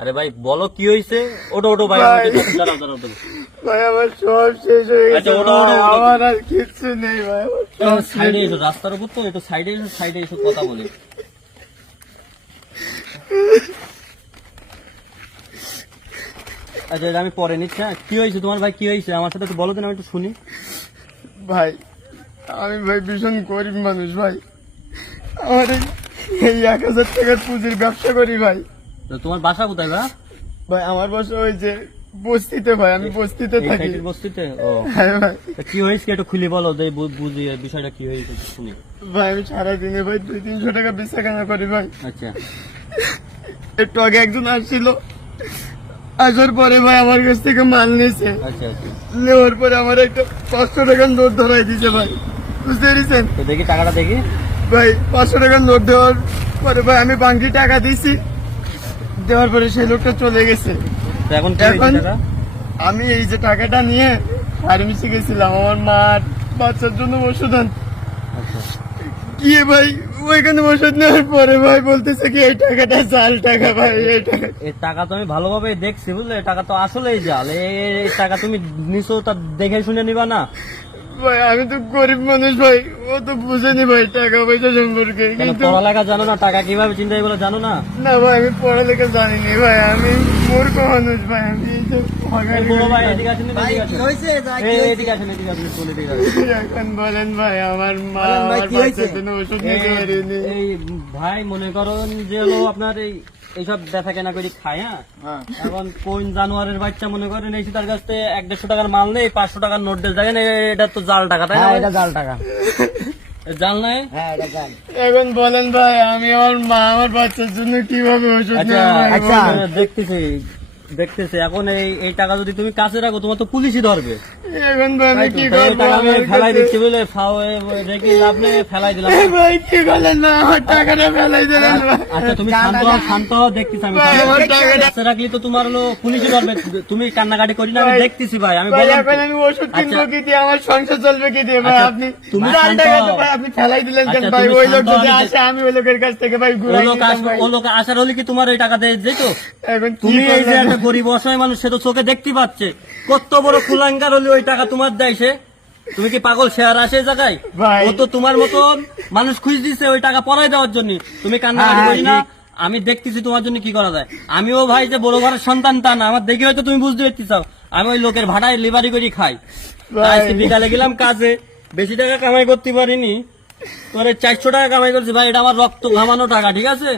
আরে ভাই বলো কি হয়েছে? ওটো ওটো ভাই, ভাই। দাঁড়াও দাঁড়াও দাঁড়াও। ভাই আমার সব শেষ হয়ে আচ্ছা, গেছে ওঠো, ওঠো, ভাই, ওঠো। আমার আর কিচ্ছু নেই ভাই, আমার সব সাইডে শেষ। এসো, রাস্তার উপর তো, একটু সাইডে এসো, সাইডে এসো, কথা বলি। আচ্ছা এটা আমি পরে নিচ্ছি। হ্যাঁ, কি হয়েছে তোমার ভাই? কি হয়েছে আমার সাথে একটু বলো তো, আমি একটু শুনি। ভাই আমি ভাই ভীষণ গরিব মানুষ ভাই, আমার এই 1,000 টাকার পুঁজির ব্যবসা করি ভাই। তো তোমার বাসা কোথায় ভাই? ভাই আমার বাসা ওই যে বস্তিতে ভাই, আমি বস্তিতে এই থাকি। সাইডের বস্তিতে? ও হ্যাঁ ভাই। তা কি হয়েছে একটু খুলে বলো, যে বুঝি বিষয়টা কি হয়েছে একটু শুনি। ভাই আমি সারাদিনে ভাই 200-300 টাকা বেচা কেনা করি ভাই। আচ্ছা একটু আগে একজন আসছিল, আসার পরে ভাই আমার কাছ থেকে মাল নিয়েছে, আচ্ছা আচ্ছা। নেওয়ার পরে আমার একটা 500 টাকার নোট ধরাই দিয়েছে ভাই, বুঝতে পেরেছেন তো দেখি টাকাটা দেখি। ভাই? 500 টাকার নোট দেওয়ার পরে ভাই আমি বাঙ্কি টাকা দিয়েছি, দেওয়ার পরে সেই লোকটা চলে গেছে। তো এখন কি হয়েছে এখন টাকা? আমি এই যে টাকাটা নিয়ে ফার্মেসি গেছিলাম আমার মার বাচ্চার জন্য ওষুধ আনতে। আচ্ছা গিয়ে ভাই ওইখানে ওষুধ নেওয়ার পরে ভাই বলতেছে কি এই টাকাটা জাল টাকা ভাই, এই টাকা। এই টাকা তো আমি ভালোভাবে দেখছি, বুঝলে? এই টাকা তো আসলেই জাল। এই টাকা তুমি নিছো, তা দেখে শুনে নিবা না? ভাই আমি তো গরিব মানুষ ভাই, ও তো বুঝেনি ভাই টাকা পয়সা সম্পর্কে। কেন কিন্তু পড়ালেখা জানো না? টাকা কিভাবে চিন্তা এগুলো জানো না? না ভাই আমি পড়ালেখা জানিনি ভাই, আমি মূর্খ মানুষ ভাই, আমি এই যে এই বড় ভাই এদিকে আসেন, এদিকে আসেন। এই এদিকে আসেন, এদিকে আসেন, চলে এদিকে আসেন। এখন বলেন ভাই, আমার মা বলেন ভাই, আমার কি হয়েছে? বাচ্চার জন্য ওষুধ নিতে পারিনি। এই ভাই মনে করেন যে হলো আপনার এইসব দেখা কেনা করে খায়। হ্যাঁ এখন কোন জানুয়ারের বাচ্চা মনে করেন এই তার কাছ থেকে 100-150 টাকার মাল নেই, 500 টাকার নোট দিয়ে দেখেন, এটা তো জাল টাকা, তাই না? হ্যাঁ এটা জাল টাকা, জাল নাই? হ্যাঁ এটা জাল। এখন বলেন ভাই, আমি আমার মা আমার বাচ্চার জন্য কিভাবে ওষুধ আচ্ছা নেবো ভাই, আচ্ছা। বলেন? দেখতেছি এখন এই টাকা যদি তুমি কাছে রাখো, তোমার তো পুলিশই ধরবে। এখন ভাই আমি কি তাই এই করবো? টাকা আমি আমার ফেলাই কাছে- দিচ্ছি, বুঝলে? রেখে লাভ নেই, ফেলাই দিলাম। এই ভাই কি করলেন না, আমার টাকাটা ফেলাই দিলেন ভাই। আচ্ছা তুমি শান্ত হও, শান্ত হও, দেখতেছি আমি। ভাই, আমার টাকাটা- কাছে রাখলে তো তোমার হলো পুলিশই ধরবে। তুমি কান্নাকাটি করি না, আমি ভাই, দেখতেছি ভাই, আমি ভাই বললাম এখন তো। আমি ওষুধ কিনবো আচ্ছা। কি দিয়ে, আমার সংসার চলবে কি দিয়ে ভাই? আচ্ছা, আপনি তুমি জাল শান্ত টাকা তো হও। ভাই আপনি ফেলাই দিলেন কেন আচ্ছা, ভাই? তুমি ওই লোক শান্ত যদি হও, আসে আমি ওই লোকের কাছ থেকে ভাই ও ঘুরাই লোক নিতাম ভাই। আসার হলে কি তোমার এই টাকা দিয়ে যেত? এখন কি তুমি এই যে করলেন? একটা গরিব অসহায় মানুষ, সে তো চোখে দেখতে পাচ্ছে। কত বড় কুলাঙ্গার হলে ওই টাকা তোমার দেয় সে? তুমি কি পাগল? শেয়ার আসে এই জায়গায়? ভাই। ও তো তোমার মতন মানুষ খুঁজ দিছে ওই টাকা পড়ায় দেওয়ার জন্য। তুমি কান্নাকাটি হ্যাঁ, করি না? আমি দেখতেছি তোমার জন্য কি করা যায়। আমিও ভাই যে বড় ঘরের সন্তান তা না, আমার দেখে হয়তো তুমি বুঝতে পারতে চাও। আমি ওই লোকের ভাড়ায় লিভারি করি খাই। ভাই। আজকে বিকালে গেলাম কাজে, বেশি টাকা কামাই করতে পারিনি, তোর 400 টাকা কামাই করছি ভাই। এটা আমার রক্ত ঘামানো টাকা, ঠিক আছে?